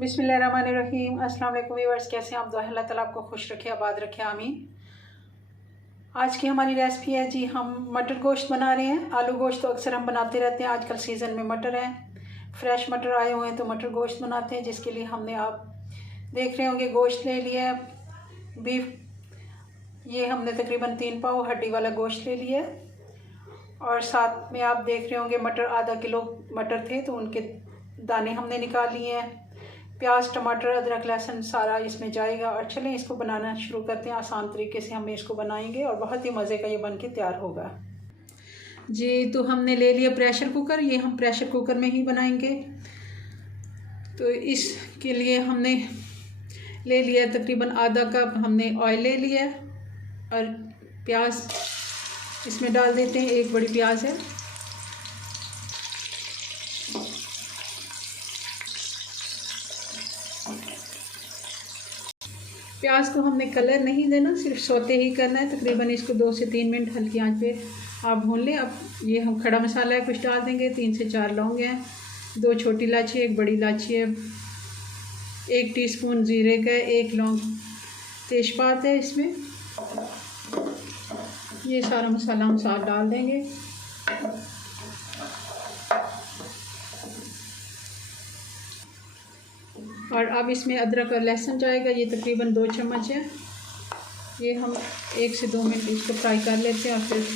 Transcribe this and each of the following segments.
बिस्मिल्लाहिर्रहमानिर्रहीम। अस्सलाम वालेकुम व्यूअर्स, कैसे हैं आप? दुआ अल्लाह ताला आपको खुश रखे, आबाद रखे, आमीन। आज की हमारी रेसिपी है जी, हम मटर गोश्त बना रहे हैं। आलू गोश्त तो अक्सर हम बनाते रहते हैं, आजकल सीज़न में मटर है, फ्रेश मटर आए हुए हैं तो मटर गोश्त बनाते हैं। जिसके लिए हमने, आप देख रहे होंगे, गोश्त ले लिया है बीफ। ये हमने तकरीबन 3 पाव हड्डी वाला गोश्त ले लिया है। और साथ में आप देख रहे होंगे मटर, आधा किलो मटर थे तो उनके दाने हमने निकाल लिए हैं। प्याज, टमाटर, अदरक, लहसुन सारा इसमें जाएगा। और चलें इसको बनाना शुरू करते हैं। आसान तरीके से हम इसको बनाएंगे और बहुत ही मज़े का ये बन के तैयार होगा जी। तो हमने ले लिया प्रेशर कुकर। ये हम प्रेशर कुकर में ही बनाएंगे। तो इसके लिए हमने ले लिया तकरीबन आधा कप हमने ऑयल ले लिया और प्याज इसमें डाल देते हैं। एक बड़ी प्याज है। प्याज को हमने कलर नहीं देना, सिर्फ सौते ही करना है। तकरीबन इसको 2 से 3 मिनट हल्की आंच पे आप भून लें। अब ये हम खड़ा मसाला है कुछ डाल देंगे। 3 से 4 लौंग हैं, 2 छोटी इलायची, 1 बड़ी इलायची है, 1 टीस्पून ज़ीरे का, 1 लौंग तेज़पात है इसमें। ये सारा मसाला हम साथ डाल देंगे। और अब इसमें अदरक और लहसुन जाएगा। ये तकरीबन 2 चम्मच है। ये हम 1 से 2 मिनट इसको फ्राई कर लेते हैं। और फिर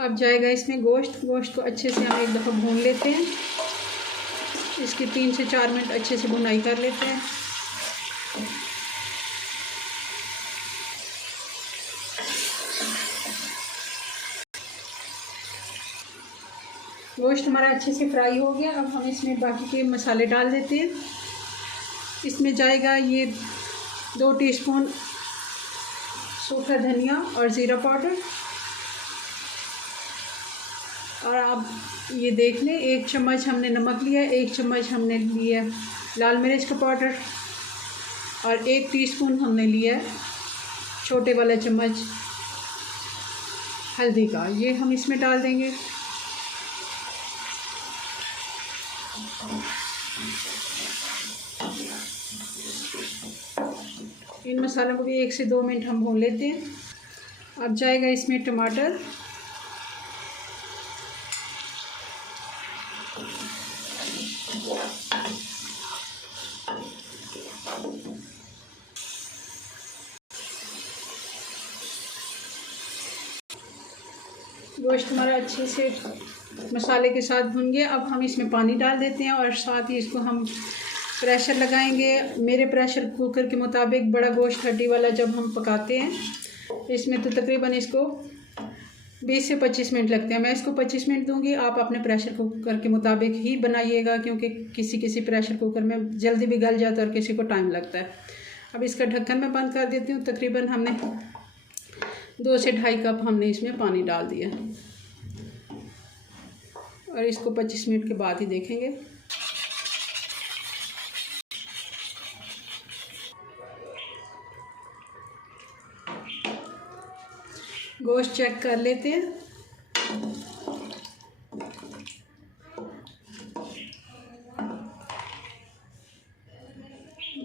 अब जाएगा इसमें गोश्त। गोश्त को अच्छे से हम एक दफ़ा भून लेते हैं। इसकी 3 से 4 मिनट अच्छे से भुनाई कर लेते हैं। गोश्त हमारा अच्छे से फ्राई हो गया। अब हम इसमें बाकी के मसाले डाल देते हैं। इसमें जाएगा ये 2 टीस्पून सूखा धनिया और ज़ीरा पाउडर। और आप ये देख लें, 1 चम्मच हमने नमक लिया, 1 चम्मच हमने लिया लाल मिर्च का पाउडर और 1 टीस्पून हमने लिया छोटे वाला चम्मच हल्दी का। ये हम इसमें डाल देंगे। इन मसालों को भी 1 से 2 मिनट हम भून लेते हैं। अब जाएगा इसमें टमाटर, गोश्त हमारा अच्छे से मसाले के साथ भुन गया। अब हम इसमें पानी डाल देते हैं और साथ ही इसको हम प्रेशर लगाएंगे। मेरे प्रेशर कुकर के मुताबिक बड़ा गोश्त हड्डी वाला जब हम पकाते हैं इसमें तो तकरीबन इसको 20 से 25 मिनट लगते हैं। मैं इसको 25 मिनट दूंगी। आप अपने प्रेशर कुकर के मुताबिक ही बनाइएगा, क्योंकि किसी प्रेशर कुकर में जल्दी भी गल जाता है और किसी को टाइम लगता है। अब इसका ढक्कन मैं बंद कर देती हूँ। तकरीबन हमने 2 से 2.5 कप हमने इसमें पानी डाल दिया और इसको 25 मिनट के बाद ही देखेंगे। गोश्त चेक कर लेते हैं।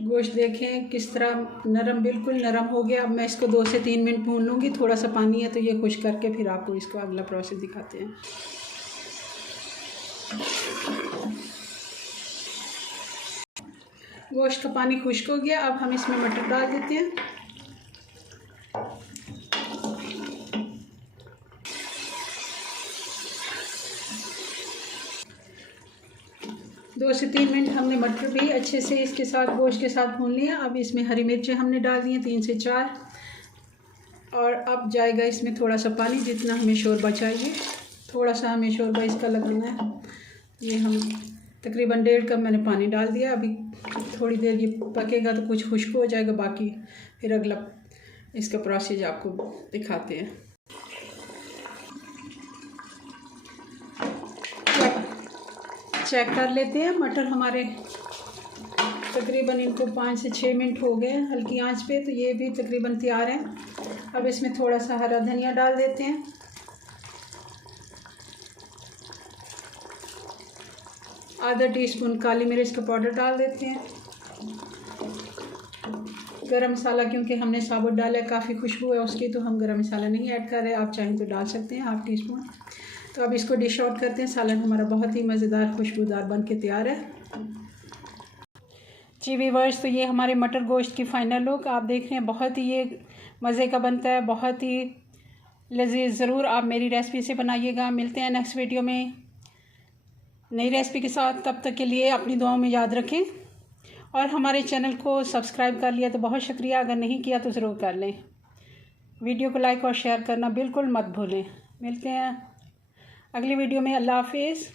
गोश्त देखें किस तरह नरम, बिल्कुल नरम हो गया। अब मैं इसको 2 से 3 मिनट भून लूँगी। थोड़ा सा पानी है तो ये खुश करके फिर आपको इसको अगला प्रोसेस दिखाते हैं। गोश्त का पानी खुश्क हो गया। अब हम इसमें मटर डाल देते हैं। दो से 3 मिनट हमने मटर भी अच्छे से इसके साथ गोश्त के साथ भून लिया। अब इसमें हरी मिर्चें हमने डाल दी हैं 3 से 4। और अब जाएगा इसमें थोड़ा सा पानी, जितना हमें शोरबा चाहिए। थोड़ा सा हमें शोरबा इसका लगाना है। ये हम तकरीबन 1.5 कप मैंने पानी डाल दिया। अभी थोड़ी देर ये पकेगा तो कुछ खुश्क हो जाएगा। बाकी फिर अगला इसका प्रोसेस आपको दिखाते हैं। चेक कर लेते हैं। मटर हमारे तकरीबन, इनको 5 से 6 मिनट हो गए हल्की आंच पे, तो ये भी तकरीबन तैयार हैं। अब इसमें थोड़ा सा हरा धनिया डाल देते हैं। आधा टीस्पून काली मिर्च का पाउडर डाल देते हैं। गरम मसाला क्योंकि हमने साबुत डाला है, काफ़ी खुशबू है उसकी, तो हम गरम मसाला नहीं ऐड कर रहे। आप चाहें तो डाल सकते हैं हाफ़ टी स्पून। तो अब इसको डिश आउट करते हैं। सालन हमारा बहुत ही मज़ेदार खुशबूदार बन के तैयार है। जी व्यूअर्स, तो ये हमारे मटर गोश्त की फ़ाइनल लुक आप देख रहे हैं। बहुत ही ये मज़े का बनता है, बहुत ही लजीज। ज़रूर आप मेरी रेसिपी से बनाइएगा। मिलते हैं नेक्स्ट वीडियो में नई रेसिपी के साथ। तब तक के लिए अपनी दुआओं में याद रखें और हमारे चैनल को सब्सक्राइब कर लिया तो बहुत शुक्रिया, अगर नहीं किया तो ज़रूर कर लें। वीडियो को लाइक और शेयर करना बिल्कुल मत भूलें। मिलते हैं अगली वीडियो में। अल्लाह हाफिज़।